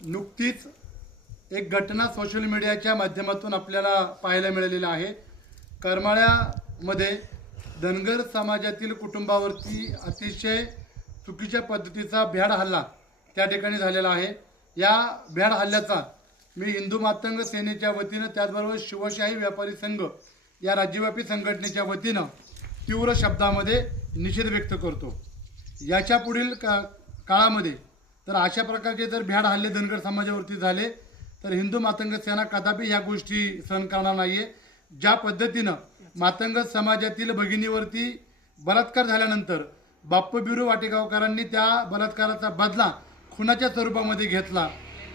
नुकतीच एक घटना सोशल मीडियाच्या माध्यमातून आपल्याला पाहायला मिळालेली आहे। करमाळ्यामध्ये धनगर समाजातील कुटुंबावरती अतिशय चुकीच्या पद्धतीचा भ्याड हल्ला त्या ठिकाणी झालेला आहे। या भ्याड हल्ल्याचा मी हिंदू मातंग सेनेच्या वतीनं त्याचबरोबर शिवशाही व्यापारी संघ या राज्यव्यापी संघटनेच्या वतीनं तीव्र शब्दामध्ये निषेध व्यक्त करतो। याच्या पुढील काळामध्ये तर अशा प्रकारचे जर भ्याड हल्ले धनगर समाजावरती झाले तर हिंदू मातंग सेना कदापि या गोष्टी सहन करणार नाहीये। ज्या पद्धतीनं मातंग समाजातील भगिनीवरती बलात्कार झाल्यानंतर बाप्पू बिरू वाटेगावकरांनी त्या बलात्काराचा बदला खुनाच्या स्वरूपामध्ये घेतला,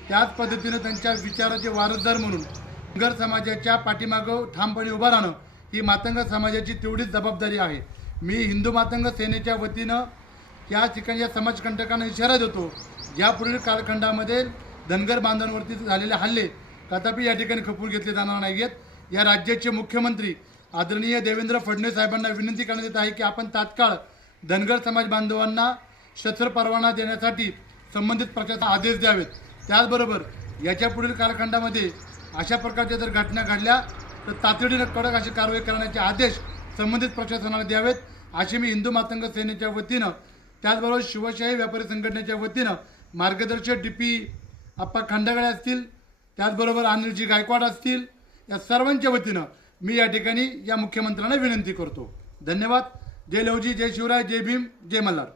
त्याच पद्धतीनं त्यांच्या विचाराचे वारसदार म्हणून धनगर समाजाच्या पाठीमागं ठामपणे उभा राहणं ही मातंग समाजाची तेवढीच जबाबदारी आहे। मी हिंदू मातंग सेनेच्या वतीनं या ठिकाणी या समाजकंटकांना इशारा देतो, यापुढील कालखंडामध्ये धनगर बांधवांवरती झालेले हल्ले कदापि या ठिकाणी खपून घेतले जाणार नाहीत। या राज्याचे मुख्यमंत्री आदरणीय देवेंद्र फडणवीस साहेबांना विनंती करण्यात येत आहे की आपण तात्काळ धनगर समाज बांधवांना शस्त्र परवाना देण्यासाठी संबंधित प्रशासनाला आदेश द्यावेत। त्याचबरोबर याच्या पुढील कालखंडामध्ये अशा प्रकारच्या जर घटना घडल्या तर तातडीने कडक अशी कारवाई करण्याचे आदेश संबंधित प्रशासनाला द्यावेत, अशी मी हिंदू मातंग सेनेच्या वतीनं त्याचबरोबर शिवशाही व्यापारी संघटनेच्या वतीनं मार्गदर्शक DP आप्पा खंडागळे असतील, त्याचबरोबर अनिलजी गायकवाड असतील, या सर्वांच्या वतीनं मी या ठिकाणी या मुख्यमंत्र्यांना विनंती करतो। धन्यवाद। जय लवजी, जय शिवराय, जय भीम, जय मल्हार।